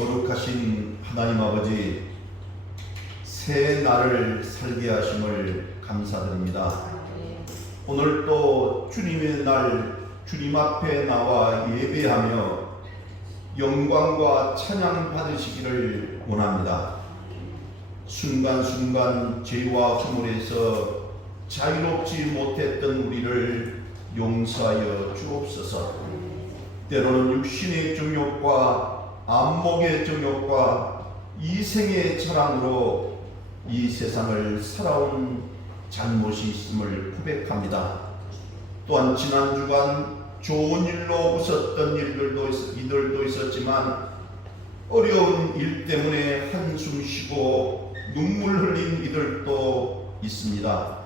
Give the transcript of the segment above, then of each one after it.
거룩하신 하나님 아버지, 새 날을 살게 하심을 감사드립니다. 오늘 또 주님의 날, 주님 앞에 나와 예배하며 영광과 찬양 받으시기를 원합니다. 순간순간 죄와 허물에서 자유롭지 못했던 우리를 용서하여 주옵소서. 때로는 육신의 정욕과 안목의 정욕과 이생의 자랑으로 이 세상을 살아온 잘못이 있음을 고백합니다. 또한 지난 주간 좋은 일로 웃었던 이들도 있었지만 어려운 일 때문에 한숨 쉬고 눈물 흘린 이들도 있습니다.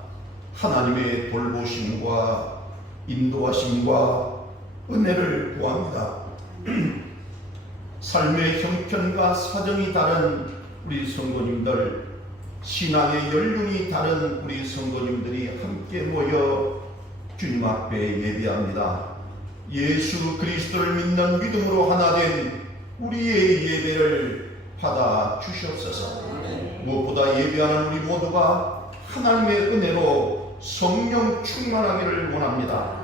하나님의 돌보심과 인도하심과 은혜를 구합니다. 삶의 형편과 사정이 다른 우리 성도님들, 신앙의 연륜이 다른 우리 성도님들이 함께 모여 주님 앞에 예배합니다. 예수 그리스도를 믿는 믿음으로 하나 된 우리의 예배를 받아 주시옵소서. 무엇보다 예배하는 우리 모두가 하나님의 은혜로 성령 충만하기를 원합니다.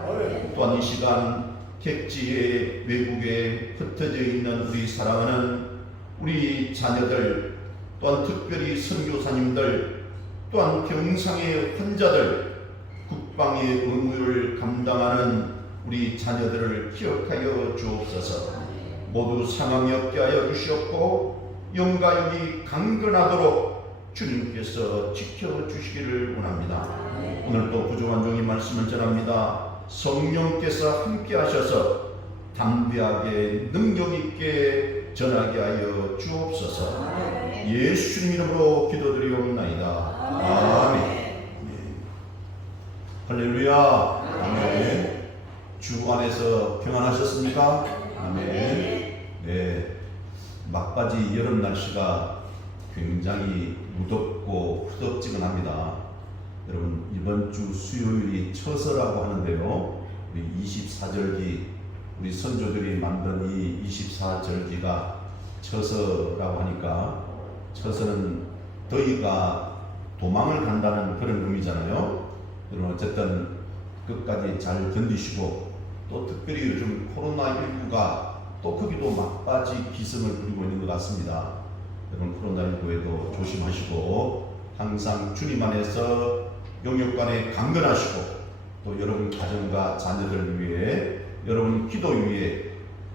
또한 이 시간 객지에 외국에 흩어져 있는 우리 사랑하는 우리 자녀들, 또한 특별히 선교사님들, 또한 병상의 환자들, 국방의 의무를 감당하는 우리 자녀들을 기억하여 주옵소서. 모두 상함이 없게 하여 주시옵고 영가육이 강건하도록 주님께서 지켜주시기를 원합니다. 오늘도 부족한 종이 말씀을 전합니다. 성령께서 함께 하셔서 담대하게 능력 있게 전하게 하여 주옵소서. 예수님 이름으로 기도드리옵나이다. 아멘. 할렐루야. 아멘. 주 안에서 평안하셨습니까? 아멘. 네. 막바지 여름 날씨가 굉장히 무덥고 후덥지근합니다. 여러분, 이번 주 수요일이 처서라고 하는데요, 우리 24절기, 우리 선조들이 만든 이 24절기가 처서라고 하니까, 처서는 더위가 도망을 간다는 그런 의미잖아요. 여러분, 어쨌든 끝까지 잘 견디시고, 또 특별히 요즘 코로나19가 또 거기도 막바지 기승을 부리고 있는 것 같습니다. 여러분, 코로나19에도 조심하시고 항상 주님 안에서 영육간에 강건하시고, 또 여러분 가정과 자녀들 위해, 여러분 기도 위에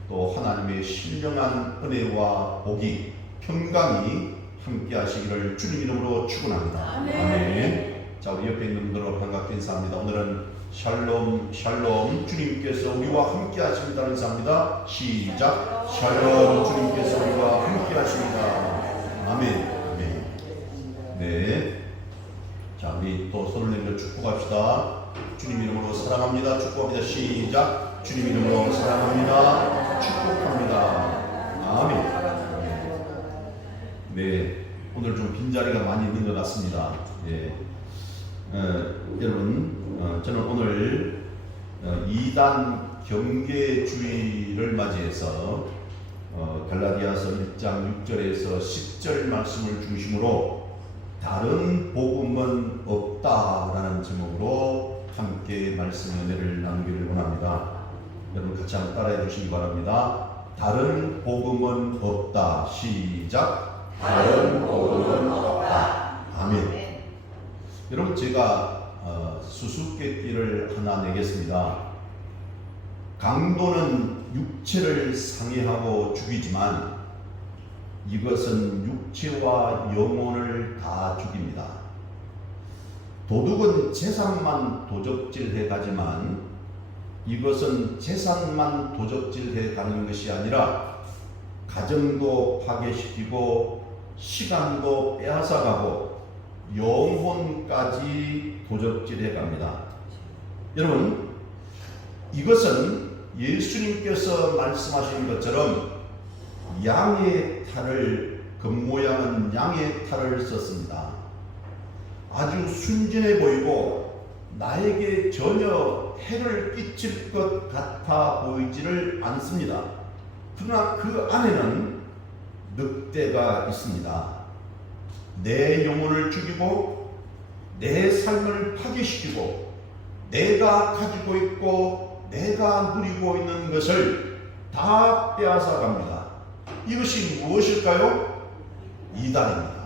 또 하나님의 신령한 은혜와 복이, 평강이 함께 하시기를 주님 이름으로 축원합니다. 아멘. 자, 우리 옆에 있는 분들로 반갑게 인사합니다. 오늘은 샬롬 샬롬, 주님께서 우리와 함께 하십니다 인사합니다. 시작. 샬롬, 주님께서 우리와 함께 하십니다. 아멘. 아멘. 네. 자, 우리 또 손을 내밀어 축복합시다. 주님 이름으로 사랑합니다. 축복합니다. 시작. 주님 이름으로 사랑합니다. 축복합니다. 아멘. 네. 오늘 좀 빈자리가 많이 있는 것 같습니다. 예. 여러분, 저는 오늘 2단 경계주의를 맞이해서 갈라디아서 1장 6절에서 10절 말씀을 중심으로 다른 복음은 없다라는 제목으로 함께 말씀 은혜를 나누기를 원합니다. 여러분 같이 한번 따라해 주시기 바랍니다. 다른 복음은 없다. 시작. 다른 복음은 없다. 아멘. 여러분, 제가 수수께끼를 하나 내겠습니다. 강도는 육체를 상해하고 죽이지만 이것은 육체와 영혼을 다 죽입니다. 도둑은 재산만 도적질해 가지만 이것은 재산만 도적질해 가는 것이 아니라 가정도 파괴시키고 시간도 빼앗아가고 영혼까지 도적질해 갑니다. 여러분, 이것은 예수님께서 말씀하신 것처럼 양의 탈을, 겉모양은 양의 탈을 썼습니다. 아주 순진해 보이고 나에게 전혀 해를 끼칠 것 같아 보이지를 않습니다. 그러나 그 안에는 늑대가 있습니다. 내 영혼을 죽이고 내 삶을 파괴시키고 내가 가지고 있고 내가 누리고 있는 것을 다 빼앗아 갑니다. 이것이 무엇일까요? 이단입니다.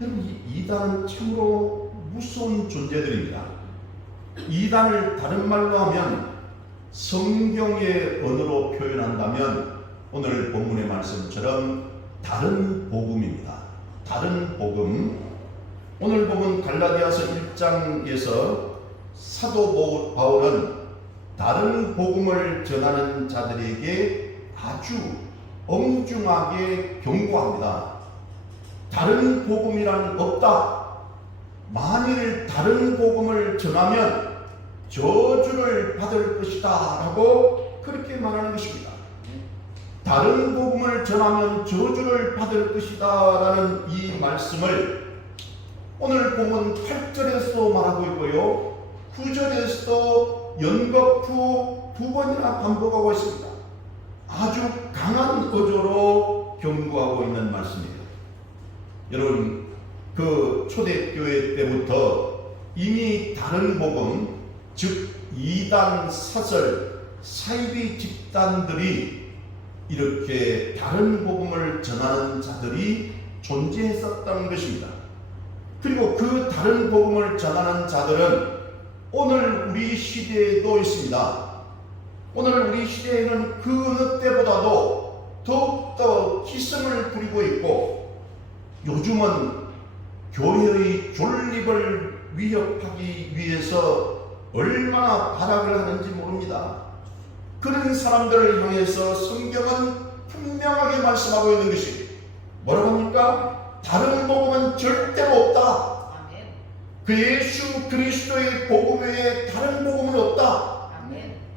여러분, 이 이단은 참으로 무서운 존재들입니다. 이단을 다른 말로 하면 성경의 언어로 표현한다면 오늘 본문의 말씀처럼 다른 복음입니다. 다른 복음. 오늘 본문 갈라디아서 1장에서 사도 바울은 다른 복음을 전하는 자들에게 아주 엄중하게 경고합니다. 다른 복음이란 없다. 만일 다른 복음을 전하면 저주를 받을 것이다 라고 그렇게 말하는 것입니다. 다른 복음을 전하면 저주를 받을 것이다 라는 이 말씀을 오늘 본문 8절에서도 말하고 있고요, 9절에서도 연극 후 두 번이나 반복하고 있습니다. 아주 강한 어조로 경고하고 있는 말씀이에요. 여러분, 그 초대교회 때부터 이미 다른 복음, 즉 이단, 사설, 사이비 집단들이 이렇게 다른 복음을 전하는 자들이 존재했었다는 것입니다. 그리고 그 다른 복음을 전하는 자들은 오늘 우리 시대에도 있습니다. 오늘 우리 시대에는 그 어느 때보다도 더욱더 기승을 부리고 있고, 요즘은 교회의 존립을 위협하기 위해서 얼마나 발악을 하는지 모릅니다. 그런 사람들을 향해서 성경은 분명하게 말씀하고 있는 것이 뭐라고 합니까? 다른 복음은 절대로 없다. 그 예수 그리스도의 복음 외에 다른 복음은 없다.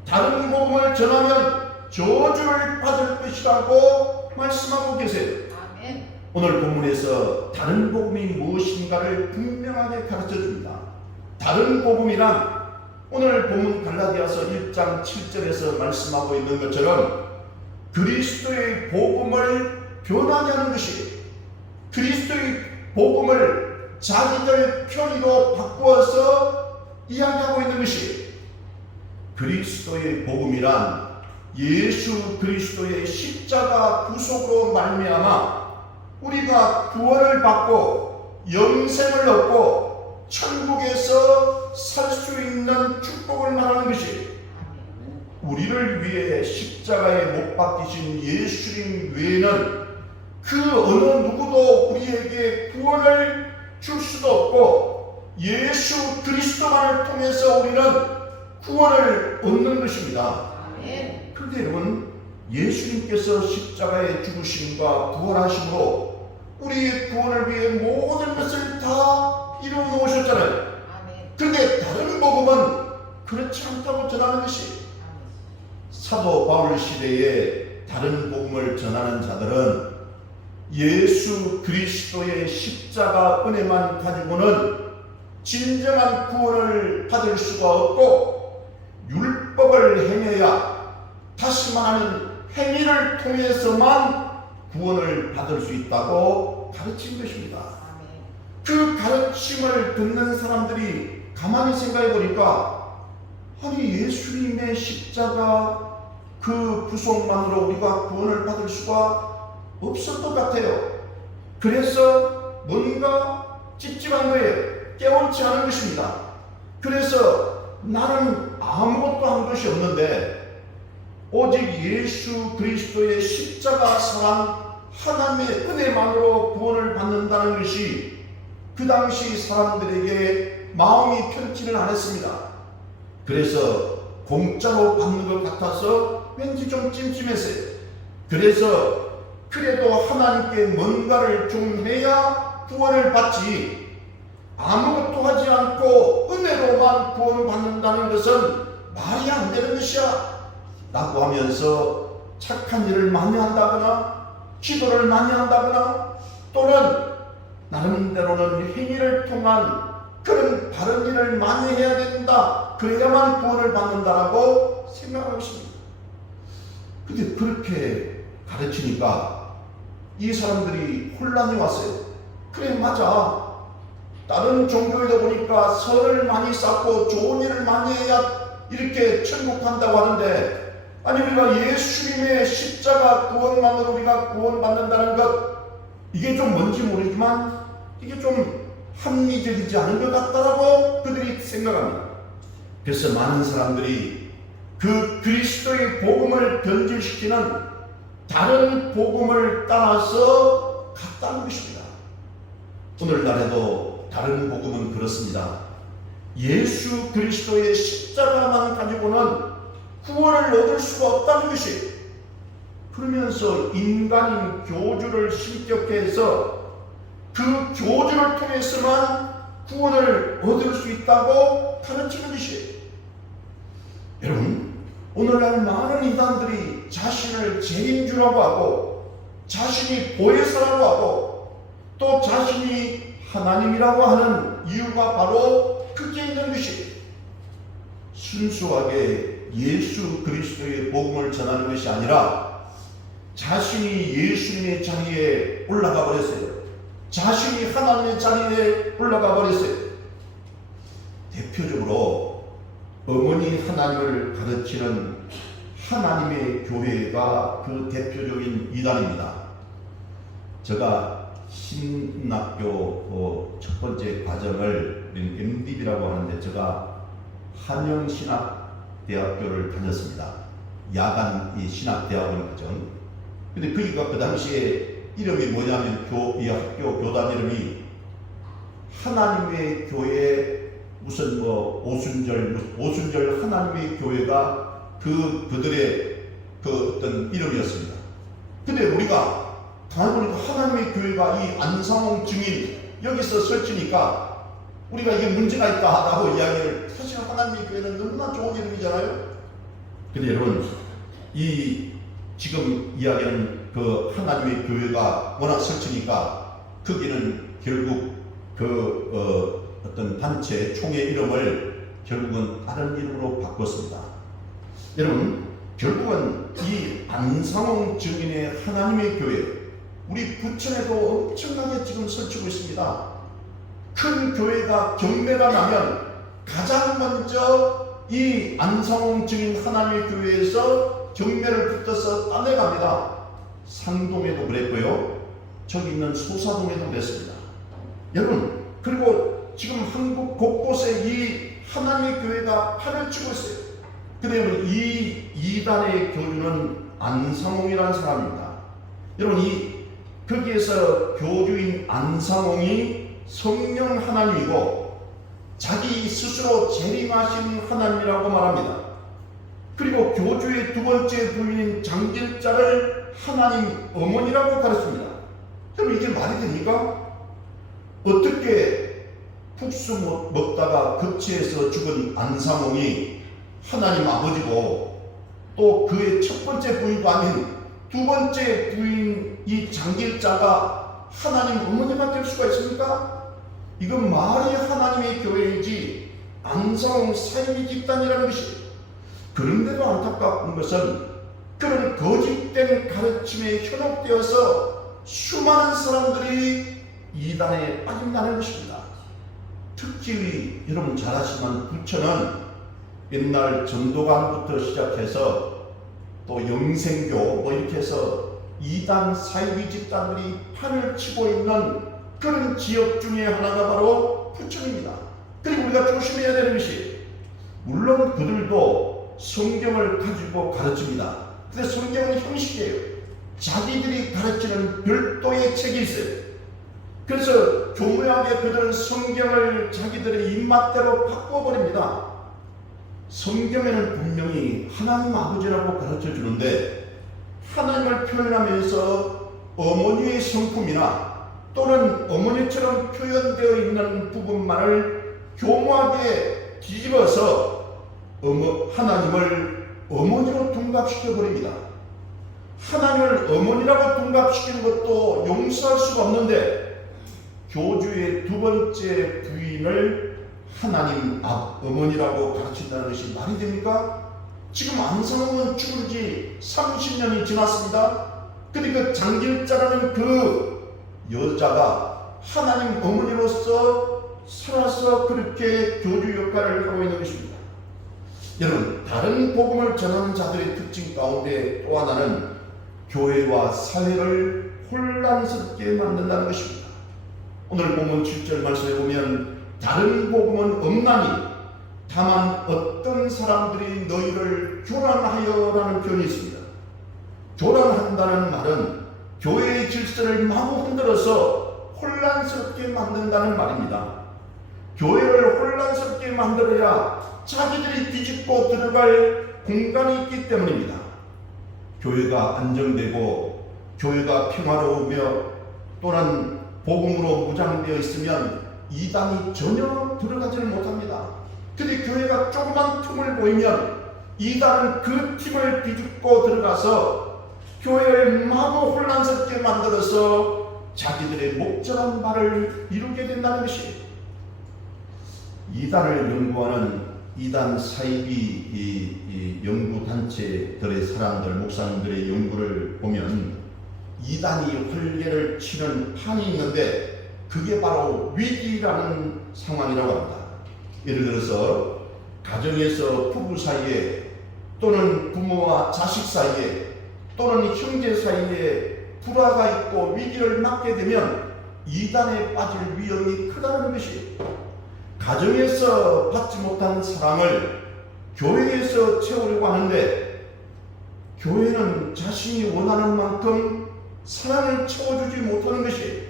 다른 복음을 전하면 저주를 받을 것이라고 말씀하고 계세요. 오늘 본문에서 다른 복음이 무엇인가를 분명하게 가르쳐 줍니다. 다른 복음이란 오늘 본문 갈라디아서 1장 7절에서 말씀하고 있는 것처럼 그리스도의 복음을 변하게 하는 것이, 그리스도의 복음을 자기들 편의로 바꾸어서 이야기하고 있는 것이, 그리스도의 복음이란 예수 그리스도의 십자가 구속으로 말미암아 우리가 구원을 받고 영생을 얻고 천국에서 살 수 있는 축복을 말하는 것이, 우리를 위해 십자가에 못 박히신 예수님 외에는 그 어느 누구도 우리에게 구원을 줄 수도 없고 예수 그리스도만을 통해서 우리는 구원을 얻는 것입니다. 그런데 여러분, 예수님께서 십자가에 죽으심과 부활하심으로 우리의 구원을 위해 모든 것을 다 이루어 놓으셨잖아요. 그런데 다른 복음은 그렇지 않다고 전하는 것이, 사도 바울 시대에 다른 복음을 전하는 자들은 예수 그리스도의 십자가 은혜만 가지고는 진정한 구원을 받을 수가 없고, 율법을 행해야, 다시 말하면 행위를 통해서만 구원을 받을 수 있다고 가르친 것입니다. 그 가르침을 듣는 사람들이 가만히 생각해 보니까, 아니 예수님의 십자가 그 구속만으로 우리가 구원을 받을 수가 없을 것 같아요. 그래서 뭔가 찝찝한 거예요. 깨울지 않은 것입니다. 그래서 나는 아무것도 한 것이 없는데 오직 예수 그리스도의 십자가 사랑, 하나님의 은혜만으로 구원을 받는다는 것이 그 당시 사람들에게 마음이 편치는 않았습니다. 그래서 공짜로 받는 것 같아서 왠지 좀 찜찜했어요. 그래서 그래도 하나님께 뭔가를 좀 해야 구원을 받지, 아무것도 하지 않고 은혜로만 구원받는다는 것은 말이 안 되는 것이야 라고 하면서 착한 일을 많이 한다거나 기도를 많이 한다거나 또는 나름대로는 행위를 통한 그런 바른 일을 많이 해야 된다, 그래야만 구원을 받는다라고 생각하고 있습니다. 근데 그렇게 가르치니까 이 사람들이 혼란이 왔어요. 그래, 맞아. 다른 종교에도 보니까 선을 많이 쌓고 좋은 일을 많이 해야 이렇게 천국 간다고 하는데, 아니 우리가 예수님의 십자가 구원만으로 우리가 구원받는다는 것, 이게 좀 뭔지 모르지만 이게 좀 합리적이지 않은 것 같다라고 그들이 생각합니다. 그래서 많은 사람들이 그 그리스도의 복음을 변질시키는 다른 복음을 따라서 갔다는 것입니다. 오늘날에도 다른 복음은 그렇습니다. 예수 그리스도의 십자가만 가지고는 구원을 얻을 수가 없다는 것이, 그러면서 인간인 교주를 신격해서 그 교주를 통해서만 구원을 얻을 수 있다고 가르치는 것이에요. 여러분, 오늘날 많은 이단들이 자신을 재림주라고 하고 자신이 보혜사라고 하고 또 자신이 하나님이라고 하는 이유가 바로 그게 있는 것이, 순수하게 예수 그리스도의 복음을 전하는 것이 아니라 자신이 예수님의 자리에 올라가 버렸어요. 자신이 하나님의 자리에 올라가 버렸어요. 대표적으로 어머니 하나님을 가르치는 하나님의 교회가 그 대표적인 이단입니다. 제가 신학교 첫 번째 과정을 MDB라고 하는데, 제가 한영신학대학교를 다녔습니다. 야간 이 신학대학원 과정. 근데 그니까 그 당시에 이름이 뭐냐면 이 학교 교단 이름이 하나님의 교회 무슨 뭐 오순절 하나님의 교회가 그들의 그 어떤 이름이었습니다. 근데 우리가 가보니까 하나님의 교회가 이 안상홍 증인 여기서 설치니까 우리가 이게 문제가 있다라고 이야기를, 사실 하나님의 교회는 너무나 좋은 이름이잖아요. 근데 여러분, 이 지금 이야기하는 그 하나님의 교회가 워낙 설치니까 거기는 결국 어떤 단체 총회 이름을 결국은 다른 이름으로 바꿨습니다. 여러분, 결국은 이 안상홍 증인의 하나님의 교회, 우리 부천에도 엄청나게 지금 설치고 있습니다. 큰 교회가 경매가 나면 가장 먼저 이 안상홍 증인 하나님의 교회에서 경매를 붙어서 따내갑니다. 상동에도 그랬고요, 저기 있는 소사동에도 그랬습니다. 여러분, 그리고 지금 한국 곳곳에 이 하나님의 교회가 판을 치고 있어요. 그러면 이 이단의 교주는 안상홍이라는 사람입니다. 여러분, 거기에서 교주인 안상홍이 성령 하나님이고 자기 스스로 재림하신 하나님이라고 말합니다. 그리고 교주의 두 번째 부인인 장길자를 하나님 어머니라고 가르칩니다. 그럼 이게 말이 됩니까? 어떻게 국수 먹다가 급체해서 죽은 안상홍이 하나님 아버지고 또 그의 첫 번째 부인도 아닌 두 번째 부인 이 장길자가 하나님 어머니가 될 수가 있습니까? 이건 말이 하나님의 교회이지 안상홍 사이비 집단이라는 것이. 그런데도 안타까운 것은 그런 거짓된 가르침에 현혹되어서 수많은 사람들이 이단에 빠진다는 것입니다. 특히 여러분 잘 아시지만 부천은 옛날 전도관부터 시작해서 또 영생교 뭐 이렇게 해서 이단 사이비 집단들이 판을 치고 있는 그런 지역 중에 하나가 바로 부천입니다. 그리고 우리가 조심해야 되는 것이, 물론 그들도 성경을 가지고 가르칩니다. 근데 성경은 형식이에요. 자기들이 가르치는 별도의 책이 있어요. 그래서 교묘하게 그들은 성경을 자기들의 입맛대로 바꿔버립니다. 성경에는 분명히 하나님 아버지라고 가르쳐 주는데 하나님을 표현하면서 어머니의 성품이나 또는 어머니처럼 표현되어 있는 부분만을 교묘하게 뒤집어서 하나님을 어머니로 둔갑시켜 버립니다. 하나님을 어머니라고 둔갑시키는 것도 용서할 수가 없는데 교주의 두 번째 부인을 하나님 어머니라고 가르친다는 것이 말이 됩니까? 지금 안상홍은 죽은 지 30년이 지났습니다. 그 장길자라는 그 여자가 하나님 어머니로서 살아서 그렇게 교주 역할을 하고 있는 것입니다. 여러분, 다른 복음을 전하는 자들의 특징 가운데 또 하나는 교회와 사회를 혼란스럽게 만든다는 것입니다. 오늘 본문 7절 말씀에 보면 다른 복음은 없나니 다만 어떤 사람들이 너희를 교란하여라는 표현이 있습니다. 교란한다는 말은 교회의 질서를 마구 흔들어서 혼란스럽게 만든다는 말입니다. 교회를 혼란스럽게 만들어야 자기들이 뒤집고 들어갈 공간이 있기 때문입니다. 교회가 안정되고 교회가 평화로우며 또는 복음으로 무장되어 있으면 이단이 전혀 들어가지는 못합니다. 근데 교회가 조그만 틈을 보이면 이단은 그 틈을 뒤집고 들어가서 교회를 마구 혼란스럽게 만들어서 자기들의 목적한 바를 이루게 된다는 것이, 이단을 연구하는 이단 사이비 연구단체들의 사람들, 목사님들의 연구를 보면 이단이 활개를 치는 판이 있는데 그게 바로 위기라는 상황이라고 합니다. 예를 들어서 가정에서 부부 사이에 또는 부모와 자식 사이에 또는 형제 사이에 불화가 있고 위기를 맞게 되면 이단에 빠질 위험이 크다는 것이, 가정에서 받지 못한 사랑을 교회에서 채우려고 하는데 교회는 자신이 원하는 만큼 사랑을 채워주지 못하는 것이,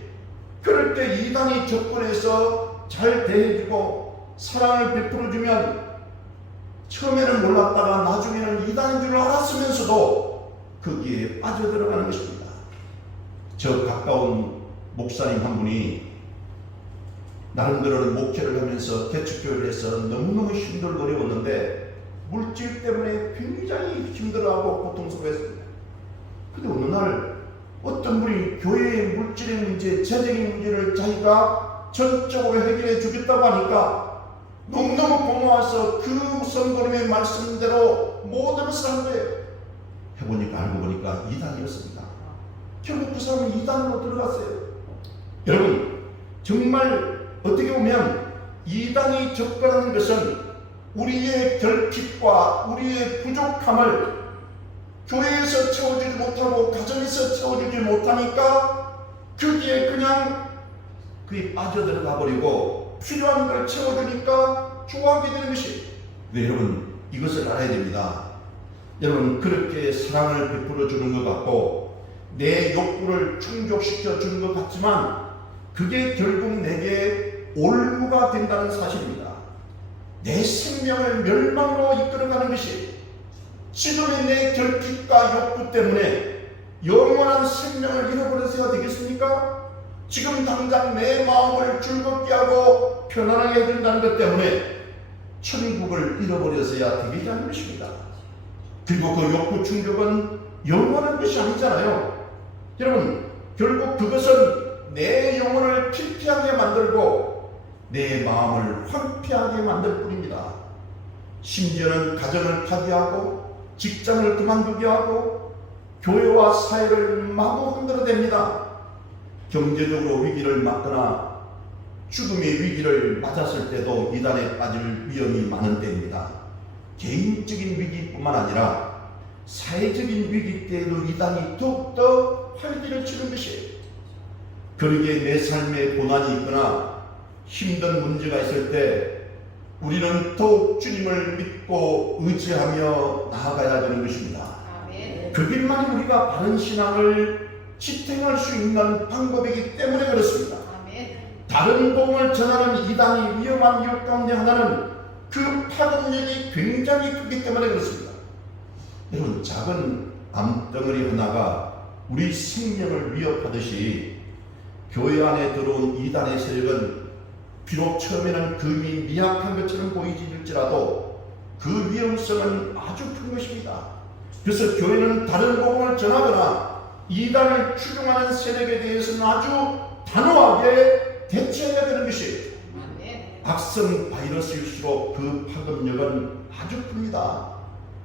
그럴 때 이단이 접근해서 잘 대해주고 사랑을 베풀어주면 처음에는 몰랐다가 나중에는 이단인 줄 알았으면서도 거기에 빠져들어가는 것입니다. 저 가까운 목사님 한 분이 나름대로는 목회를 하면서 개척교회를 해서 너무너무 힘들고 어려웠는데 물질 때문에 굉장히 힘들어하고 고통스러워했습니다. 근데 어느 날 어떤 분이 교회의 물질의 문제, 재정의 문제를 자기가 전적으로 해결해 주겠다고 하니까 너무너무 고마워서 그 성도님의 말씀대로 모든 것을 한 거예요. 해보니까 알고 보니까 이단이었습니다. 결국 그 사람은 이단으로 들어갔어요. 여러분, 정말 어떻게 보면 이단이 접근하는 것은 우리의 결핍과 우리의 부족함을 교회에서 채워주지 못하고 가정에서 채워주지 못하니까 거기에 그냥 그게 빠져들어가 버리고 필요한 걸 채워주니까 좋아하게 되는 것이. 근데 여러분, 이것을 알아야 됩니다. 여러분, 그렇게 사랑을 베풀어 주는 것 같고 내 욕구를 충족시켜 주는 것 같지만 그게 결국 내게 올무가 된다는 사실입니다. 내 생명을 멸망으로 이끌어가는 것이, 지금의 내 결핍과 욕구 때문에 영원한 생명을 잃어버려서야 되겠습니까? 지금 당장 내 마음을 즐겁게 하고 편안하게 해준다는 것 때문에 천국을 잃어버려서야 되지 않는 것입니다. 그리고 그 욕구 충족은 영원한 것이 아니잖아요. 여러분, 결국 그것은 내 영혼을 피폐하게 만들고 내 마음을 황폐하게 만들 뿐입니다. 심지어는 가정을 파괴하고 직장을 그만두게 하고 교회와 사회를 마구 흔들어댑니다. 경제적으로 위기를 맞거나 죽음의 위기를 맞았을 때도 이단에 빠질 위험이 많은 때입니다. 개인적인 위기뿐만 아니라 사회적인 위기 때에도 이단이 더욱더 활기를 치는 것이에요. 그러기에 내 삶에 고난이 있거나 힘든 문제가 있을 때 우리는 더욱 주님을 믿고 의지하며 나아가야 되는 것입니다. 그것만이 우리가 바른 신앙을 지탱할 수 있는 방법이기 때문에 그렇습니다. 다른 복음을 전하는 이단이 위험한 이유 가운데 하나는 그 파급력이 굉장히 크기 때문에 그렇습니다. 여러분, 작은 암덩어리 하나가 우리 생명을 위협하듯이 교회 안에 들어온 이단의 세력은 비록 처음에는 금이 미약한 것처럼 보이질지라도 그 위험성은 아주 큰 것입니다. 그래서 교회는 다른 복음을 전하거나 이단을 추종하는 세력에 대해서는 아주 단호하게 대처해야 되는 것이, 악성 바이러스일수록 그 파급력은 아주 큽니다.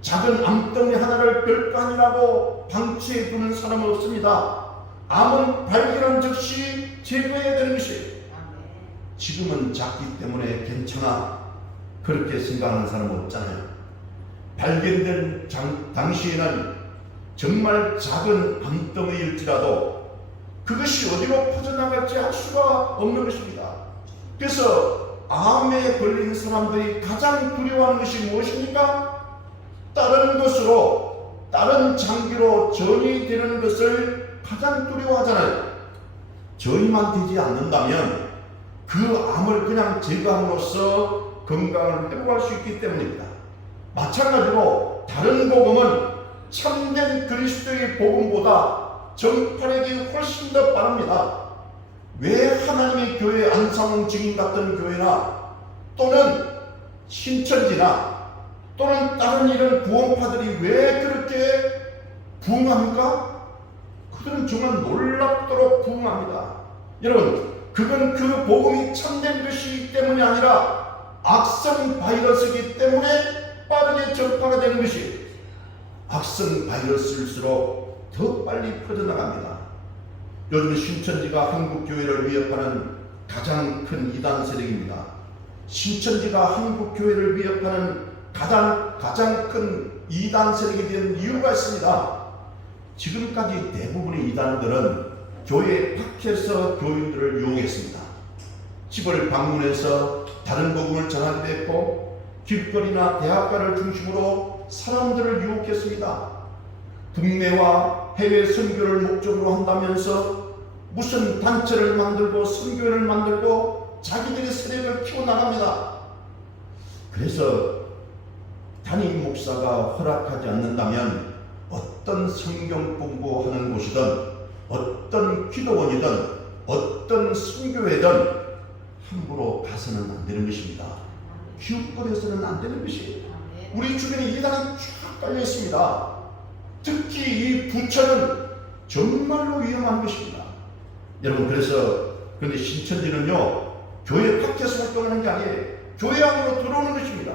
작은 암덩이 하나를 별거 아니라고 방치해 두는 사람은 없습니다. 암은 발견한 즉시 제거해야 되는 것이. 지금은 작기 때문에 괜찮아 그렇게 생각하는 사람은 없잖아요. 발견된 당시에는 정말 작은 암덩이일지라도 그것이 어디로 퍼져나갈지 알 수가 없는 것입니다. 그래서 암에 걸린 사람들이 가장 두려워하는 것이 무엇입니까? 다른 것으로, 다른 장기로 전이 되는 것을 가장 두려워하잖아요. 전이만 되지 않는다면 그 암을 그냥 제거함으로써 건강을 회복할 수 있기 때문입니다. 마찬가지로 다른 복음은 참된 그리스도의 복음보다 전파력이 훨씬 더 빠릅니다. 왜 하나님의 교회, 안상홍 증인 같은 교회나 또는 신천지나 또는 다른 이런 구원파들이 왜 그렇게 부흥합니까? 그들은 정말 놀랍도록 부흥합니다. 여러분, 그건 그 복음이 참된 것이기 때문이 아니라 악성 바이러스이기 때문에 빠르게 전파가 되는 것이. 악성 바이러스일수록 더 빨리 퍼져나갑니다. 요즘 신천지가 한국교회를 위협하는 가장 큰 이단 세력입니다. 신천지가 한국교회를 위협하는 가장 큰 이단 세력이 된 이유가 있습니다. 지금까지 대부분의 이단들은 교회 밖에서 교인들을 유혹했습니다. 집을 방문해서 다른 복음을 전하기도 했고 길거리나 대학가를 중심으로 사람들을 유혹했습니다. 국내와 해외 선교를 목적으로 한다면서 무슨 단체를 만들고 선교회를 만들고 자기들의 세력을 키워나갑니다. 그래서 담임 목사가 허락하지 않는다면 어떤 성경 공부하는 곳이든 어떤 기도원이든 어떤 선교회든 함부로 가서는 안 되는 것입니다. 기웃거려서는 안 되는 것이. 우리 주변에 이단이 쫙 깔려 있습니다. 특히 이 부처는 정말로 위험한 것입니다. 여러분, 그런데 신천지는요, 교회 밖에서 활동하는 게 아니에요. 교회 안으로 들어오는 것입니다.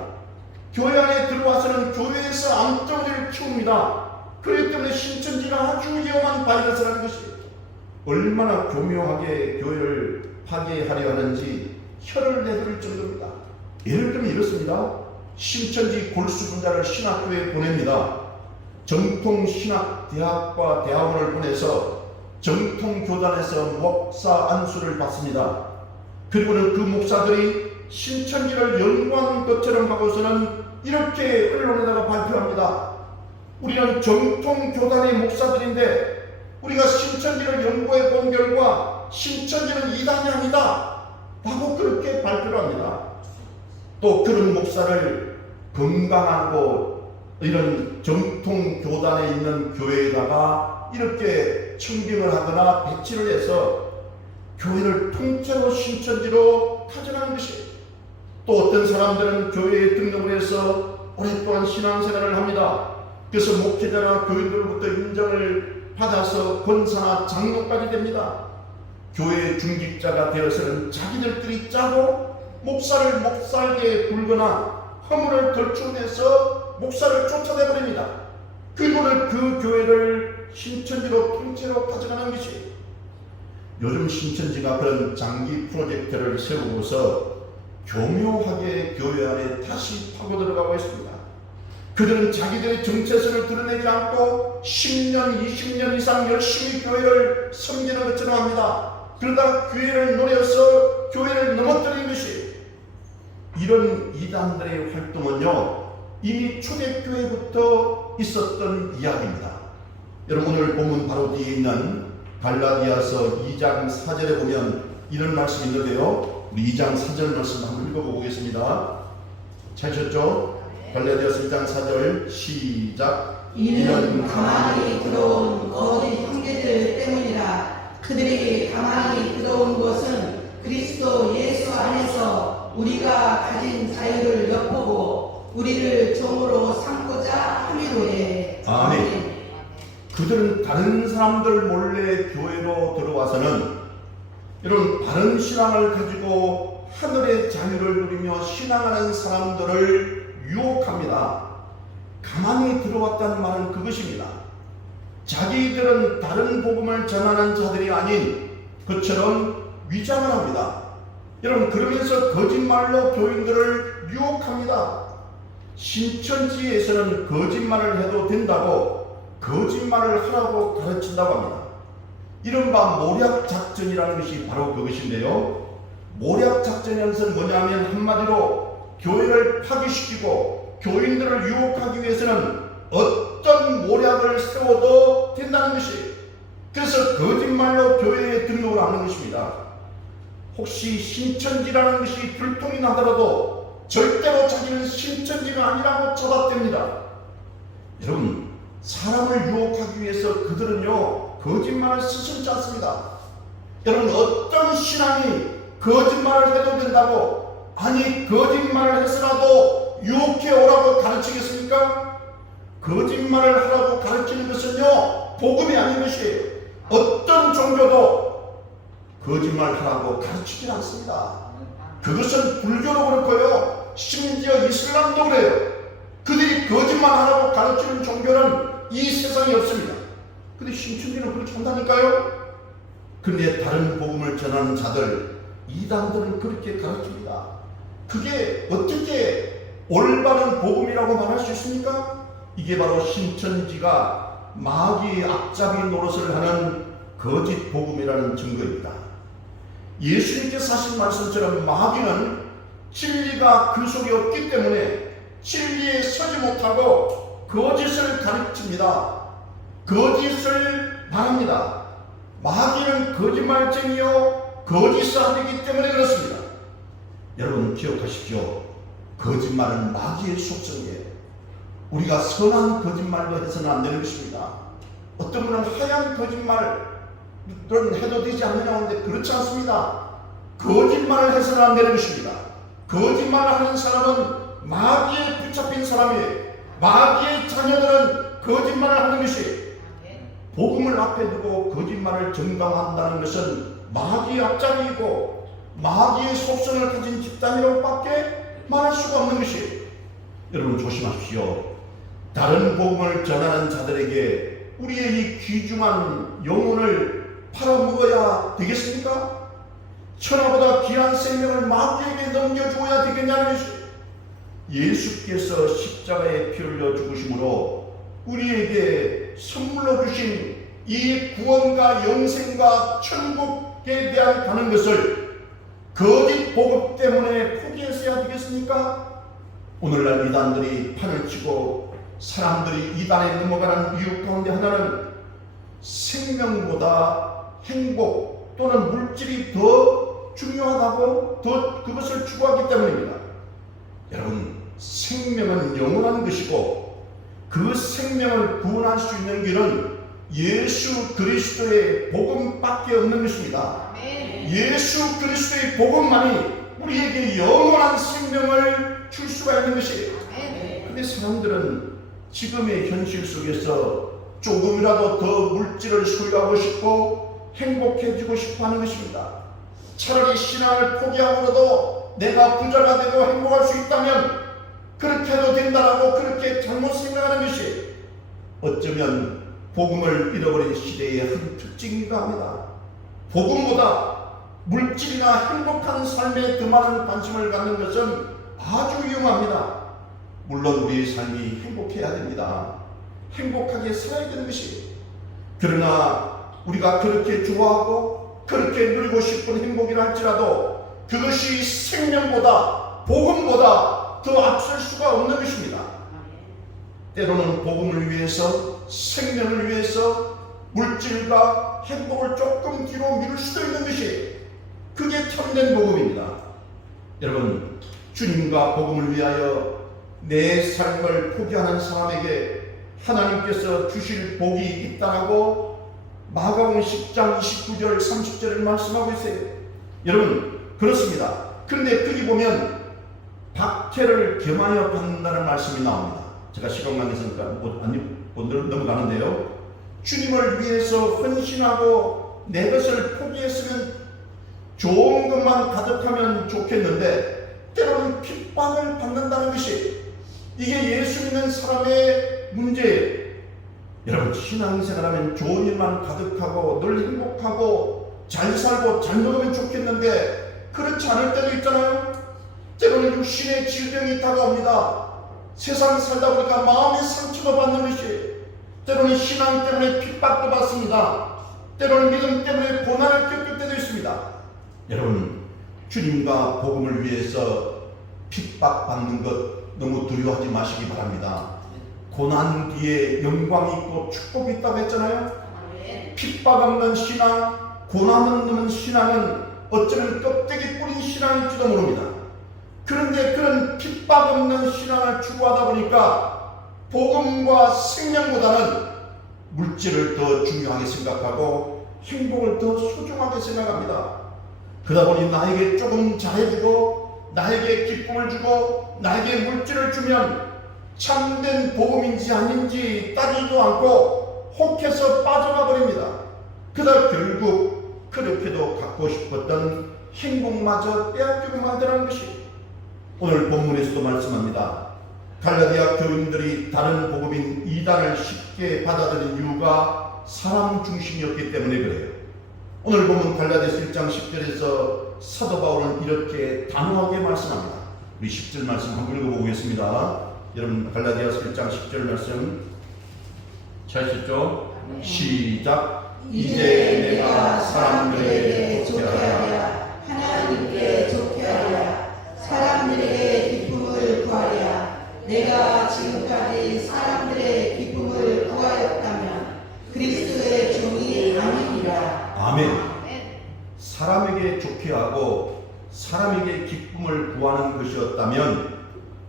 교회 안에 들어와서는 교회에서 암덩이를 키웁니다. 그렇기 때문에 신천지가 아주 위험한 바이러스라는 것이. 얼마나 교묘하게 교회를 파괴하려 하는지 혀를 내두를 정도입니다. 예를 들면 이렇습니다. 신천지 골수 분자를 신학교에 보냅니다. 정통 신학대학과 대학원을 보내서 정통 교단에서 목사 안수를 받습니다. 그리고는 그 목사들이 신천지를 연구하는 것처럼 하고서는 이렇게 언론에다가 발표합니다. 우리는 정통 교단의 목사들인데 우리가 신천지를 연구해 본 결과 신천지는 이단이 아니다 라고 그렇게 발표를 합니다. 또 그런 목사를 건강하고 이런 정통 교단에 있는 교회에다가 이렇게 청빙을 하거나 배치를 해서 교회를 통째로 신천지로 가져가는 것이. 또 어떤 사람들은 교회에 등록을 해서 오랫동안 신앙생활을 합니다. 그래서 목회자나 교인들로부터 인정을 받아서 권사나 장로까지 됩니다. 교회의 중직자가 되어서는 자기들끼리 짜고 목사를 못살게 굴거나 허물을 걸쳐내서 목사를 쫓아내버립니다. 그리고는 그 교회를 신천지로 통째로 가져가는 것이. 요즘 신천지가 그런 장기 프로젝트를 세우고서 교묘하게 교회 안에 다시 파고 들어가고 있습니다. 그들은 자기들의 정체성을 드러내지 않고 10년, 20년 이상 열심히 교회를 섬기는 것처럼 합니다. 그러다가 교회를 노려서 교회를 넘어뜨리는 것이. 이런 이단들의 활동은요, 이미 초대교회부터 있었던 이야기입니다. 여러분, 오늘 본문 바로 뒤에 있는 갈라디아서 2장 4절에 보면 이런 말씀이 있는데요. 우리 2장 4절 말씀 한번 읽어보겠습니다. 찾으셨죠? 갈라디아서 2장 4절 시작. 이는 가만히 들어온 거짓 형제들 때문이라. 그들이 가만히 들어온 것은 그리스도 예수 안에서 우리가 가진 자유를 엿보고 우리를 종으로 삼고자 함이로되. 아멘. 그들은 다른 사람들 몰래 교회로 들어와서는 이런 바른 신앙을 가지고 하늘의 자유를 누리며 신앙하는 사람들을 유혹합니다. 가만히 들어왔다는 말은 그것입니다. 자기들은 다른 복음을 전하는 자들이 아닌 것처럼 위장을 합니다. 여러분, 그러면서 거짓말로 교인들을 유혹합니다. 신천지에서는 거짓말을 해도 된다고 거짓말을 하라고 가르친다고 합니다. 이른바 모략작전이라는 것이 바로 그것인데요. 모략작전이라는 것은 뭐냐면 한마디로 교회를 파괴시키고 교인들을 유혹하기 위해서는 어떤 모략을 세워도 된다는 것이, 그래서 거짓말로 교회에 등록을 하는 것입니다. 혹시 신천지라는 것이 들통이 나더라도 절대로 자기는 신천지가 아니라고 쳐다댑니다. 여러분, 사람을 유혹하기 위해서 그들은요 거짓말을 스스럼지 않습니다. 여러분, 어떤 신앙이 거짓말을 해도 된다고, 아니 거짓말을 해서라도 유혹해 오라고 가르치겠습니까? 거짓말을 하라고 가르치는 것은요 복음이 아닌 것이에요. 어떤 종교도 거짓말 하라고 가르치지 않습니다. 그것은 불교도 그렇고요, 심지어 이슬람도 그래요. 그들이 거짓말 하라고 가르치는 종교는 이 세상에 없습니다. 근데 신천지는 그렇게 한다니까요. 그런데 다른 복음을 전하는 자들, 이단들은 그렇게 가르칩니다. 그게 어떻게 올바른 복음이라고 말할 수 있습니까? 이게 바로 신천지가 마귀의 앞잡이 노릇을 하는 거짓 복음이라는 증거입니다. 예수님께서 하신 말씀처럼 마귀는 진리가 그 속에 없기 때문에 진리에 서지 못하고 거짓을 가르칩니다. 거짓을 말합니다. 마귀는 거짓말쟁이요 거짓사람이기 때문에 그렇습니다. 여러분 기억하십시오. 거짓말은 마귀의 속성이에요. 우리가 선한 거짓말로 해서는 안 되는 것입니다. 어떤 분은 하얀 거짓말은 해도 되지 않느냐 하는데 그렇지 않습니다. 거짓말을 해서는 안 되는 것입니다. 거짓말을 하는 사람은 마귀에 붙잡힌 사람이에요. 마귀의 자녀들은 거짓말을 하는 것이, 복음을 앞에 두고 거짓말을 정당한다는 것은 마귀의 앞잡이이고 마귀의 속성을 가진 집단이라고 밖에 말할 수가 없는 것이에요. 여러분 조심하십시오. 다른 복음을 전하는 자들에게 우리의 이 귀중한 영혼을 팔아먹어야 되겠습니까? 천하보다 귀한 생명을 마귀에게 넘겨주어야 되겠냐는 것이, 예수께서 십자가에 피 흘려 죽으심으로 우리에게 선물로 주신 이 구원과 영생과 천국에 대한 가는 것을 거짓 복음 때문에 포기했어야 되겠습니까? 오늘날 이단들이 판을 치고 사람들이 이단에 넘어가는 이유 가운데 하나는 생명보다 행복 또는 물질이 더 중요하다고 더 그것을 추구하기 때문입니다. 여러분, 생명은 영원한 것이고 그 생명을 구원할 수 있는 길은 예수 그리스도의 복음밖에 없는 것입니다. 예수 그리스도의 복음만이 우리에게 영원한 생명을 줄 수가 있는 것이에요. 그런데 사람들은 지금의 현실 속에서 조금이라도 더 물질을 소유하고 싶고 행복해지고 싶어 하는 것입니다. 차라리 신앙을 포기하고라도 내가 부자가 되고 행복할 수 있다면 그렇게 해도 된다라고 그렇게 잘못 생각하는 것이 어쩌면 복음을 잃어버린 시대의 한 특징이기도 합니다. 복음보다 물질이나 행복한 삶에 더 많은 관심을 갖는 것은 아주 위험합니다. 물론 우리의 삶이 행복해야 됩니다. 행복하게 살아야 되는 것이, 그러나 우리가 그렇게 좋아하고 그렇게 누리고 싶은 행복이라 할지라도 그것이 생명보다 복음보다 더 앞설 수가 없는 것입니다. 때로는 복음을 위해서, 생명을 위해서 물질과 행복을 조금 뒤로 미룰 수도 있는 것이, 그게 참된 복음입니다. 여러분, 주님과 복음을 위하여 내 삶을 포기하는 사람에게 하나님께서 주실 복이 있다라고 마가복음 10장 29절 30절을 말씀하고 있어요. 여러분 그렇습니다. 그런데 거기 보면 박해를 겸하여 받는다는 말씀이 나옵니다. 제가 시간만 있으니까 못 넘어가는데요. 주님을 위해서 헌신하고 내 것을 포기했으면 좋은 것만 가득하면 좋겠는데 때로는 핍박을 받는다는 것이, 이게 예수 믿는 사람의 문제예요. 여러분, 신앙생활하면 좋은 일만 가득하고 늘 행복하고 잘 살고 잘 먹으면 좋겠는데 그렇지 않을 때도 있잖아요. 때로는 육신의 질병이 다가옵니다. 세상 살다 보니까 마음의 상처가 받는 것이, 때로는 신앙 때문에 핍박도 받습니다. 때로는 믿음 때문에 고난을 겪을 때도 있습니다. 여러분, 주님과 복음을 위해서 핍박받는 것 너무 두려워하지 마시기 바랍니다. 고난 뒤에 영광이 있고 축복이 있다고 했잖아요. 핍박 없는 신앙, 고난 없는 신앙은 어쩌면 껍데기 뿌린 신앙일지도 모릅니다. 그런데 그런 핍박 없는 신앙을 추구하다 보니까 복음과 생명보다는 물질을 더 중요하게 생각하고 행복을 더 소중하게 생각합니다. 그러다 보니 나에게 조금 잘해주고 나에게 기쁨을 주고 나에게 물질을 주면 참된 복음인지 아닌지 따지지도 않고 혹해서 빠져가 버립니다. 그러다 결국 그렇게도 갖고 싶었던 행복마저 빼앗기고 만드는 것이, 오늘 본문에서도 말씀합니다. 갈라디아 교인들이 다른 복음인 이단을 쉽게 받아들인 이유가 사람 중심이었기 때문에 그래요. 오늘 보면 갈라디아서 1장 10절에서 사도 바울은 이렇게 단호하게 말씀합니다. 우리 10절 말씀 한번 읽어보겠습니다. 여러분, 갈라디아서 1장 10절 말씀 찾으셨죠? 시작. 이제 내가 사람들에게 좋게 하랴, 하나님께 좋게 하랴, 사람들에게 기쁨을 구하랴. 내가 지금까지 사람들의 기쁨을 구하였다면 그리스도의 종이 아니니라. 아멘. 사람에게 좋게 하고 사람에게 기쁨을 구하는 것이었다면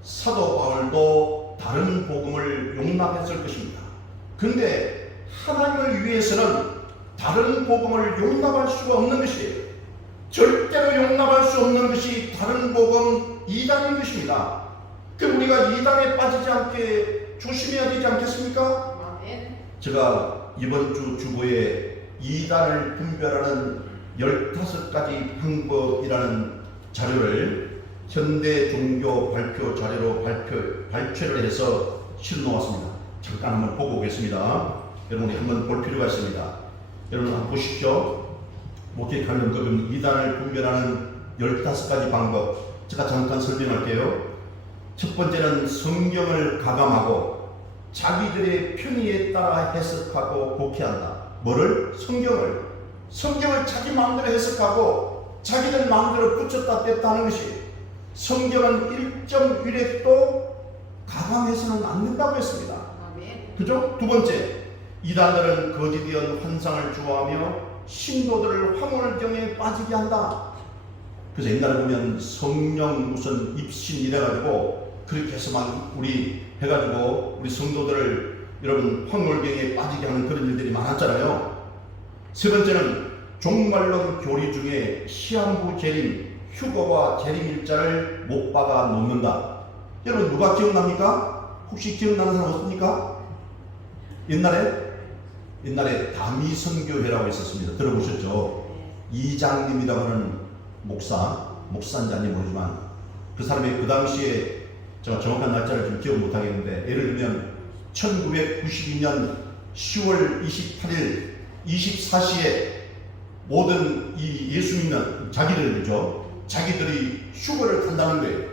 사도 바울도 다른 복음을 용납했을 것입니다. 그런데 하나님을 위해서는 다른 복음을 용납할 수가 없는 것이에요. 절대로 용납할 수 없는 것이 다른 복음 이단인 것입니다. 그럼 우리가 이단에 빠지지 않게 조심해야 되지 않겠습니까? 제가 이번 주 주보에 이단을 분별하는 15가지 방법이라는 자료를 현대 종교 발표 자료로 발췌를 해서 실어놓았습니다. 잠깐 한번 보고 오겠습니다. 여러분이 한번 볼 필요가 있습니다. 여러분 한번 보십시오. 목회하는 법은 이단을 분별하는 15가지 방법. 제가 잠깐 설명할게요. 첫 번째는 성경을 가감하고 자기들의 편의에 따라 해석하고 곡해한다. 뭐를? 성경을 자기 마음대로 해석하고 자기들 마음대로 붙였다 뺐다 하는 것이, 성경은 1.1획도 가감해서는 안 된다고 했습니다. 그죠? 두 번째, 이단들은 거짓된 환상을 좋아하며 신도들을 황홀경에 빠지게 한다. 그래서 옛날에 보면 성령 무슨 입신 이래가지고 그렇게 해서 막 우리 해가지고 우리 성도들을 여러분 황홀경에 빠지게 하는 그런 일들이 많았잖아요. 세 번째는 종말론 교리 중에 시한부 재림, 휴거와 재림 일자를 못 박아 놓는다. 여러분 누가 기억납니까? 혹시 기억나는 사람 없습니까? 옛날에 다미선교회라고 있었습니다. 들어보셨죠? 이장님이라고 하는 목사인지 아닌지 모르지만 그 사람이 그 당시에 제가 정확한 날짜를 좀 기억 못하겠는데, 예를 들면 1992년 10월 28일 24시에 모든 이 예수 믿는 자기들이 휴거를 간다는 거예요.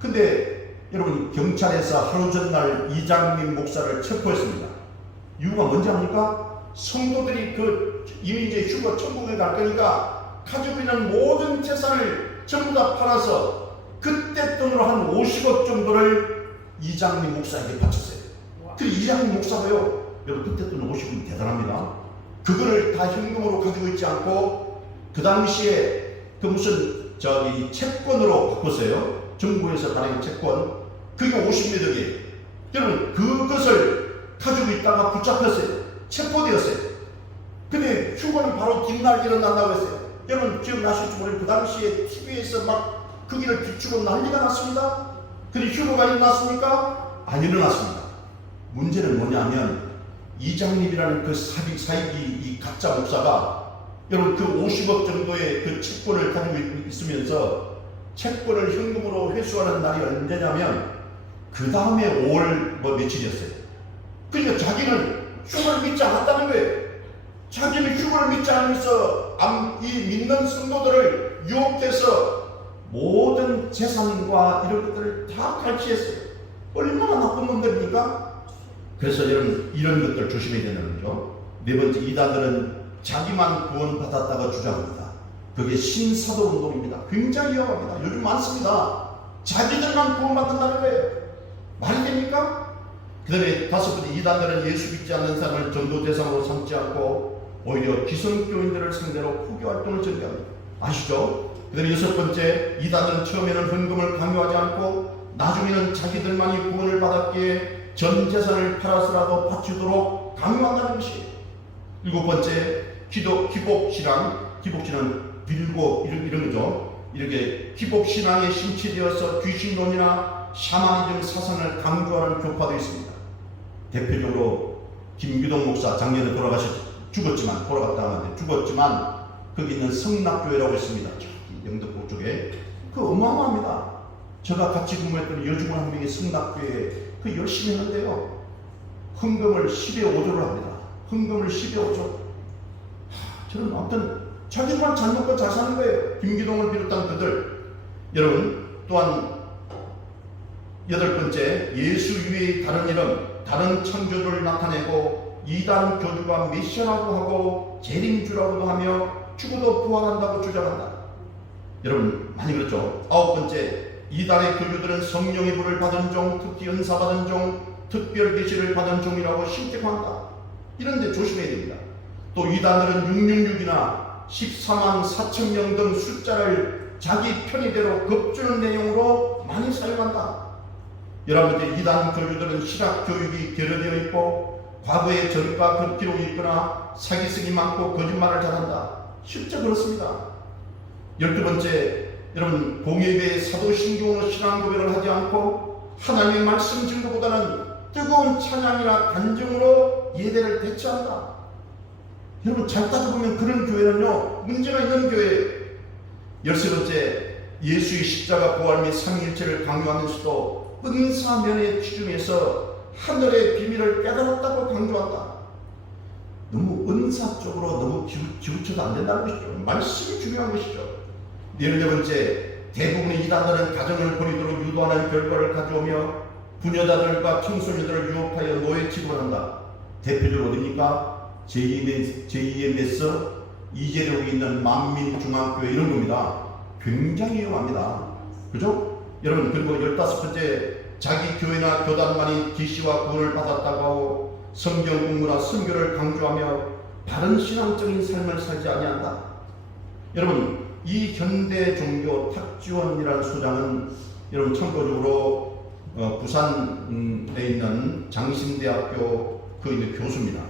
근데 여러분 경찰에서 하루 전날 이장님 목사를 체포했습니다. 이유가 뭔지 압니까? 성도들이 이미 이제 휴거 천국에 갈 거니까 가지고 있는 모든 재산을 전부 다 팔아서 그때 돈으로 한 50억 정도를 이장님 목사에게 바쳤어요. 그 이장님 목사가요, 여러분 그때 돈 50억 대단합니다. 그거를 다 현금으로 가지고 있지 않고 그 당시에 그 무슨 채권으로 바꿨어요. 정부에서 발행한 채권, 그게 50몇 억이에요. 여러분 그것을 가지고 있다가 붙잡혔어요. 체포되었어요. 근데 휴거는 바로 뒷날 일어난다고 했어요. 여러분 기억나실지 모르겠는데 그 당시에 TV에서 막 그 길을 비추고 난리가 났습니다. 근데 휴거가 일어났습니까? 안 일어났습니다. 문제는 뭐냐면 이장님이라는 그 사익이 이 가짜 목사가 여러분 그 50억 정도의 그 채권을 가지고 있으면서 채권을 현금으로 회수하는 날이 언제냐면 그 다음에 5월 며칠이었어요. 그러니까 자기는 휴거를 믿지 않았다는 거예요. 자기는 휴거를 믿지 않으면서 이 믿는 성도들을 유혹해서 모든 재산과 이런 것들을 다 갈취했어요. 얼마나 나쁜 놈들입니까? 그래서 여러분 이런 것들 조심해야 되는 거죠. 네 번째, 이단들은 자기만 구원받았다고 주장합니다. 그게 신사도 운동입니다. 굉장히 위험합니다. 요즘 많습니다. 자기들만 구원받는다는 거예요. 말이 됩니까? 그 다음에 다섯 번째, 이단들은 예수 믿지 않는 사람을 전도 대상으로 삼지 않고 오히려 기성교인들을 상대로 포교 활동을 전개합니다. 아시죠? 그 다음에 여섯 번째, 이단들은 처음에는 헌금을 강요하지 않고 나중에는 자기들만이 구원을 받았기에 전 재산을 팔아서라도 바치도록 강요한다는 것이에요. 일곱 번째, 기복신앙은 빌고 이런 거죠. 이렇게 기복신앙에 심취되어서 귀신론이나 샤머니즘 사상을 강조하는 교파도 있습니다. 대표적으로 김규동 목사, 작년에 죽었지만 거기 있는 성락교회라고 있습니다. 영등포 쪽에. 그 어마어마합니다. 제가 같이 근무했던 여중원 한 명이 성락교회에 열심히 하는데요. 헌금을 10에 5조를 합니다. 헌금을 10에 5조. 저는 아무튼 자기만 잘 먹고 잘 사는 거예요. 김기동을 비롯한 그들. 여러분, 또한 여덟 번째, 예수 위의 다른 이름, 다른 창조주를 나타내고 이단 교주가 메시아라고 하고 재림주라고도 하며 죽어도 부활한다고 주장한다. 여러분 많이 그렇죠. 아홉 번째, 이단의 교주들은 성령의 불을 받은 종, 특히 은사 받은 종, 특별 계시를 받은 종이라고 신격한다. 이런데 조심해야 됩니다. 또 이단들은 666이나 14만 4천 명 등 숫자를 자기 편의대로 겁주는 내용으로 많이 사용한다. 11번째, 이단 교주들은 신학 교육이 결여되어 있고 과거의 전과 기록이 있거나 사기성이 많고 거짓말을 잘한다. 실제 그렇습니다. 12번째, 여러분 공예배의 사도신경으로 신앙 고백을 하지 않고 하나님의 말씀 증거보다는 뜨거운 찬양이나 간증으로 예배를 대체한다. 여러분 잘 따져보면 그런 교회는요 문제가 있는 교회예요. 13번째, 예수의 십자가 부활 및 삼위일체를 강요하면서도 은사면에 취중해서 하늘의 비밀을 깨달았다고 강조한다. 너무 은사 쪽으로 너무 기우쳐도 안 된다는 것이죠. 말씀이 중요한 것이죠. 18번째, 대부분의 이단들은 가정을 버리도록 유도하는 결과를 가져오며 부녀자들과 청소년들을 유혹하여 노예 취급을 한다. 대표적으로 어디입니까? JEMS, 이재력이 있는 만민중앙교회 이런 겁니다. 굉장히 위험합니다. 그죠? 여러분, 그리고 15번째, 자기 교회나 교단만이 계시와 구원을 받았다고 하고 성경 공부나 선교를 강조하며 바른 신앙적인 삶을 살지 아니한다. 여러분, 이 현대 종교 탁지원이라는 소장은 여러분 참고적으로 부산에 있는 장신대학교 그 교수입니다.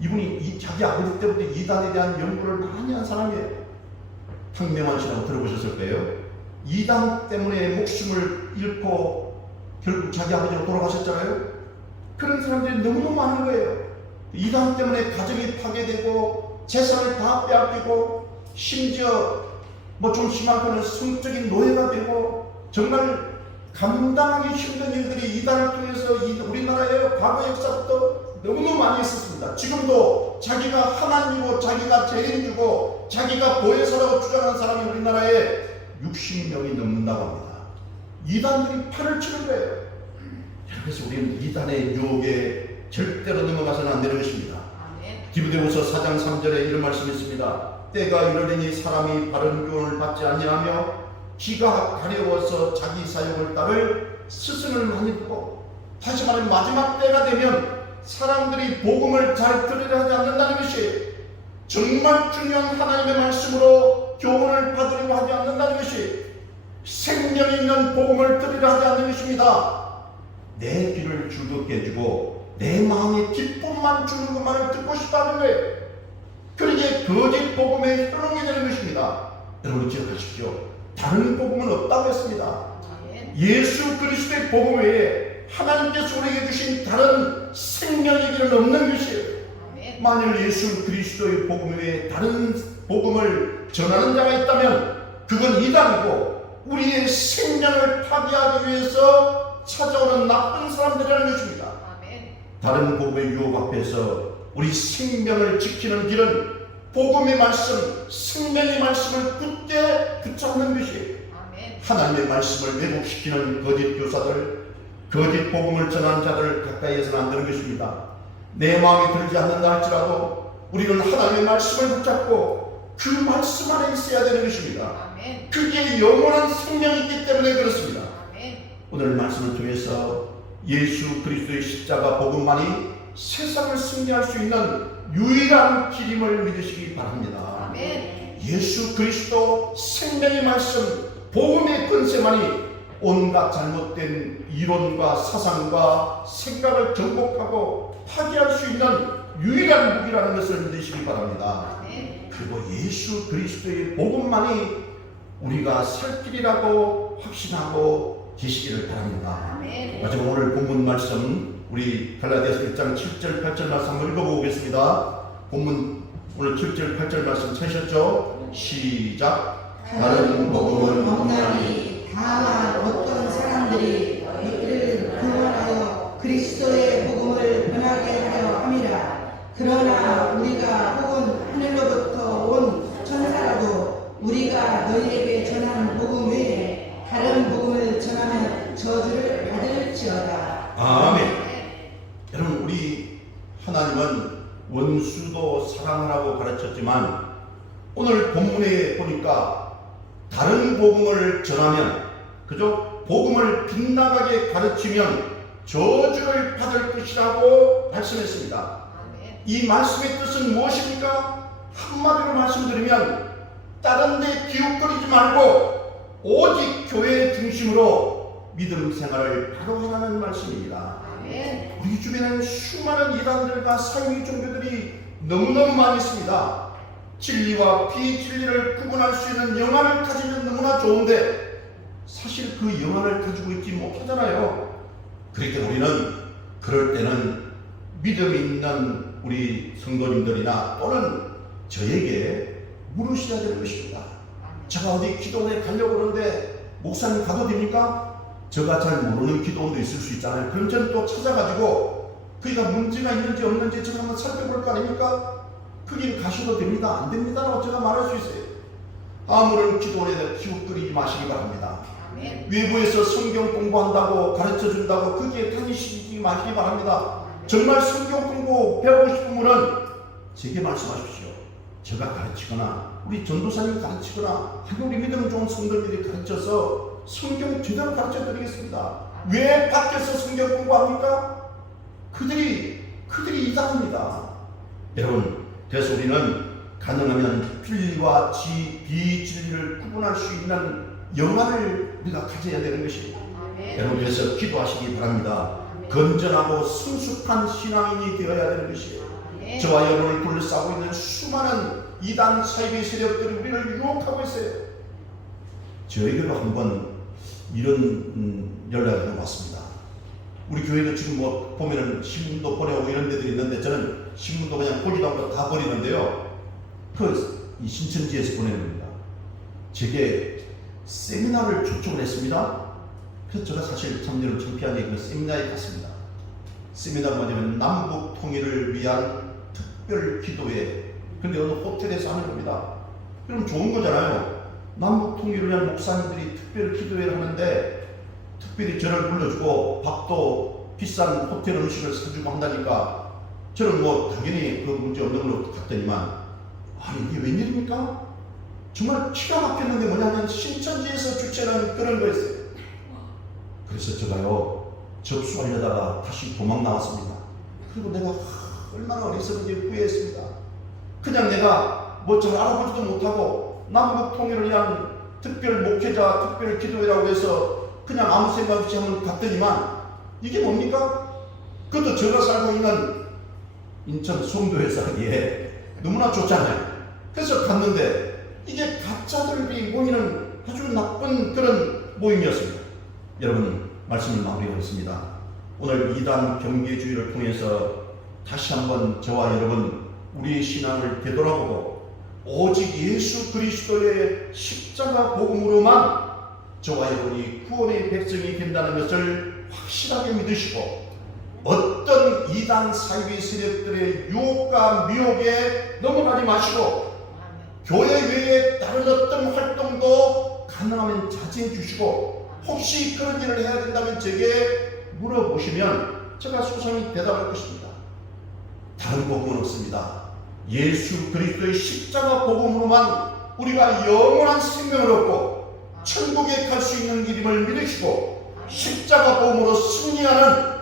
이분이 자기 아버지 때부터 이단에 대한 연구를 많이 한 사람이에요. 탕명환 씨라고 들어보셨을 거예요. 이단 때문에 목숨을 잃고 결국 자기 아버지가 돌아가셨잖아요. 그런 사람들이 너무너무 많은 거예요. 이단 때문에 가정이 파괴되고 재산을 다 빼앗기고 심지어 좀 심한 거는 성적인 노예가 되고 정말 감당하기 힘든 일들이 이단을 통해서 우리나라의 과거 역사부터 너무너무 많이 있었습니다. 지금도 자기가 하나님이고 자기가 재림주고 자기가 보혜사라고 주장하는 사람이 우리나라에 60명이 넘는다고 합니다. 이단들이 판을 치는 거예요. 그래서 우리는 이단의 유혹에 절대로 넘어가서는 안 되는 것입니다. 디모데후서 4장 3절에 이런 말씀이 있습니다. 때가 이르리니 사람이 바른 교훈을 받지 아니하며 기가 가려워서 자기 사욕을 따를 스승을 많이 두고, 다시 말하면 마지막 때가 되면 사람들이 복음을 잘 들으려 하지 않는다는 것이, 정말 중요한 하나님의 말씀으로 교훈을 받으려고 하지 않는다는 것이, 생명이 있는 복음을 들으려 하지 않는 것입니다. 내 귀를 즐겁게 해주고 내 마음에 기쁨만 주는 것만을 듣고 싶다는 거예요. 그러기에 거짓 복음에 흘러게 되는 것입니다. 여러분 기억하십시오. 다른 복음은 없다고 했습니다. 예수 그리스도의 복음 외에 하나님께서 우리에게 주신 다른 생명의 길은 없는 것이에요. 만일 예수 그리스도의 복음 외에 다른 복음을 전하는 자가 있다면 그건 이단이고 우리의 생명을 파괴하기 위해서 찾아오는 나쁜 사람들이라는 것입니다. 아멘. 다른 복음의 유혹 앞에서 우리 생명을 지키는 길은 복음의 말씀, 생명의 말씀을 굳게 붙잡는 것이에요. 아멘. 하나님의 말씀을 왜곡시키는 거짓 교사들, 거짓 복음을 전하는 자들을 가까이에서는 안 되는 것입니다. 내 마음에 들지 않는다 할지라도 우리는 하나님의 말씀을 붙잡고 그 말씀 안에 있어야 되는 것입니다. 아멘. 그게 영원한 생명이 있기 때문에 그렇습니다. 아멘. 오늘 말씀을 통해서 예수 그리스도의 십자가 복음만이 세상을 승리할 수 있는 유일한 길임을 믿으시기 바랍니다. 아멘. 예수 그리스도 생명의 말씀 복음의 권세만이 온갖 잘못된 이론과 사상과 생각을 정복하고 파괴할 수 있는 유일한 무기라는 것을 믿으시기 바랍니다. 아멘. 그리고 예수 그리스도의 복음만이 우리가 살 길이라고 확신하고 계시기를 바랍니다. 아멘. 마지막 오늘 본문 말씀 우리 갈라디아서 1장 7절 8절 말씀 한번 읽어보겠습니다. 본문 오늘 7절 8절 말씀 찾으셨죠? 시작. 다른 복음은 없나니 다만 어떤 사람들이 너희를 구원하여 그리스도의 복음을 변하게 하려 함이라. 그러나 우리가 혹은 하늘로부터 온 천사라도 우리가 너희에게 전하는 복음 외에 다른 복음을 전하면 저주를 받을지어다. 아멘. 여러분 우리 하나님은 원수도 사랑하라고 가르쳤지만 오늘 본문에 보니까 다른 복음을 전하면 그죠? 복음을 빗나가게 가르치면 저주를 받을 것이라고 말씀했습니다. 이 말씀의 뜻은 무엇입니까? 한마디로 말씀드리면 다른 데 기웃거리지 말고 오직 교회 중심으로 믿음 생활을 바로 하라는 말씀입니다. 아멘. 우리 주변에는 수많은 이단들과 사유리 종교들이 너무너무 많이 있습니다. 진리와 비진리를 구분할 수 있는 영안을 가지면 너무나 좋은데 사실 그 영안을 가지고 있지 못하잖아요. 그러니까 우리는 그럴 때는 믿음 있는 우리 성도님들이나 또는 저에게 물으셔야 되는 것입니다. 제가 어디 기도원에 가려고 그러는데 목사님 가도 됩니까? 제가 잘 모르는 기도원도 있을 수 있잖아요. 그럼 저는 또 찾아가지고 그가 문제가 있는지 없는지 제가 한번 살펴볼 거 아닙니까? 그길 가셔도 됩니다. 안 됩니다라고 제가 말할 수 있어요. 아무런 기도원에 기웃거리지 마시기 바랍니다. 아멘. 외부에서 성경 공부한다고 가르쳐준다고 거기에 다니시지 마시기 바랍니다. 정말 성경 공부 배우고 싶은 분은 제게 말씀하십시오. 제가 가르치거나 우리 전도사님이 가르치거나 우리 믿음 좋은 성도들이 가르쳐서 성경 제대로 가르쳐 드리겠습니다. 왜 밖에서 성경 공부합니까? 그들이 이단입니다. 여러분, 그래서 우리는 가능하면 진리와 비진리를 구분할 수 있는 영안을 우리가 가져야 되는 것이에요. 여러분, 그래서 기도하시기 바랍니다. 건전하고 성숙한 신앙인이 되어야 되는 것이에요. 저와 여러분을 둘러싸고 있는 수많은 이단 사이비 세력들이 우리를 유혹하고 있어요. 저에게도 한번 이런 연락이 왔습니다. 우리 교회도 지금 뭐 보면은 신문도 보내오고 이런 데들이 있는데 저는 신문도 그냥 보지도 않고 다 버리는데요. 이 신천지에서 보내는 겁니다. 제게 세미나를 초청을 했습니다. 그래서 제가 사실 참 여러분 창피하게 그 세미나에 갔습니다. 세미나가 뭐냐면 남북 통일을 위한 특별 기도회. 근데 어느 호텔에서 하는 겁니다. 그럼 좋은 거잖아요. 남북 통일을 위한 목사님들이 특별 기도회를 하는데 특별히 저를 불러주고 밥도 비싼 호텔 음식을 사주고 한다니까 저는 뭐 당연히 그 문제 없는 걸로 갔더니만 아니 이게 웬일입니까? 정말 기가 막혔는데 뭐냐면 신천지에서 주최하는 그런 거였어요. 그래서 제가요 접수하려다가 다시 도망 나왔습니다. 그리고 내가 얼마나 어리석은지 후회했습니다. 그냥 내가 뭐 잘 알아보지도 못하고 남북 통일을 위한 특별 목회자 특별 기도회라고 해서 그냥 아무 생각 없이 한번 갔더니만 이게 뭡니까? 그것도 제가 살고 있는 인천 송도에서 하기에 너무나 좋잖아요. 그래서 갔는데 이게 가짜들이 모이는 아주 나쁜 그런 모임이었습니다. 여러분 말씀을 마무리하겠습니다. 오늘 이단 경계주의를 통해서 다시 한번 저와 여러분 우리의 신앙을 되돌아보고 오직 예수 그리스도의 십자가 복음으로만 저와 여러분이 구원의 백성이 된다는 것을 확실하게 믿으시고 어떤 이단 사이비 세력들의 유혹과 미혹에 넘어가지 마시고 교회 외에 다른 어떤 활동도 가능하면 자제해 주시고 혹시 그런 일을 해야 된다면 제게 물어보시면 제가 소상히 대답할 것입니다. 다른 복음은 없습니다. 예수 그리스도의 십자가 복음으로만 우리가 영원한 생명을 얻고 천국에 갈 수 있는 길임을 믿으시고 십자가 복음으로 승리하는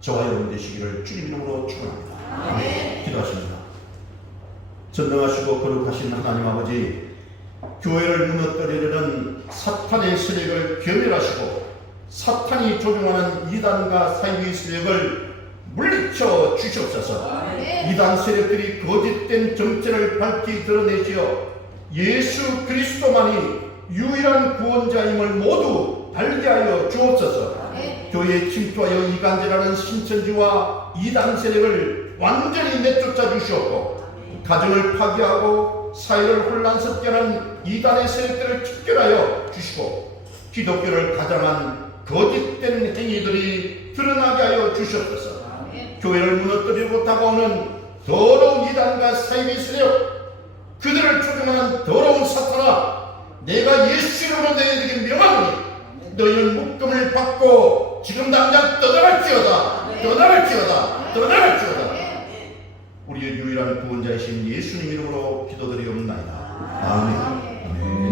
저와 여러분 되시기를 주님 이름으로 축원합니다. 기도하십니다. 전능하시고 거룩하신 하나님 아버지, 교회를 무너뜨리려는 사탄의 세력을 괴멸하시고 사탄이 조종하는 이단과 사이비 세력을 물리쳐 주시옵소서. 이단 세력들이 거짓된 정체를 밝히 드러내시어 예수 그리스도만이 유일한 구원자임을 모두 발견하여 주옵소서. 교회에 침투하여 이간질하는 신천지와 이단 세력을 완전히 내쫓아 주시옵고 가정을 파괴하고 사회를 혼란스럽게 하는 이단의 세력들을 척결하여 주시고 기독교를 가장한 거짓된 행위들이 드러나게 하여 주시옵소서. 교회를 무너뜨리고 다가오는 더러운 이단과 사이비 세력, 그들을 조종하는 더러운 사탄아, 내가 예수 이름으로 너희에게 명하노니 너희는 묶음을 받고 지금 당장 떠나갈지어다. 떠나갈지어다. 우리의 유일한 구원자이신 예수님 이름으로 기도드리옵나이다. 아멘.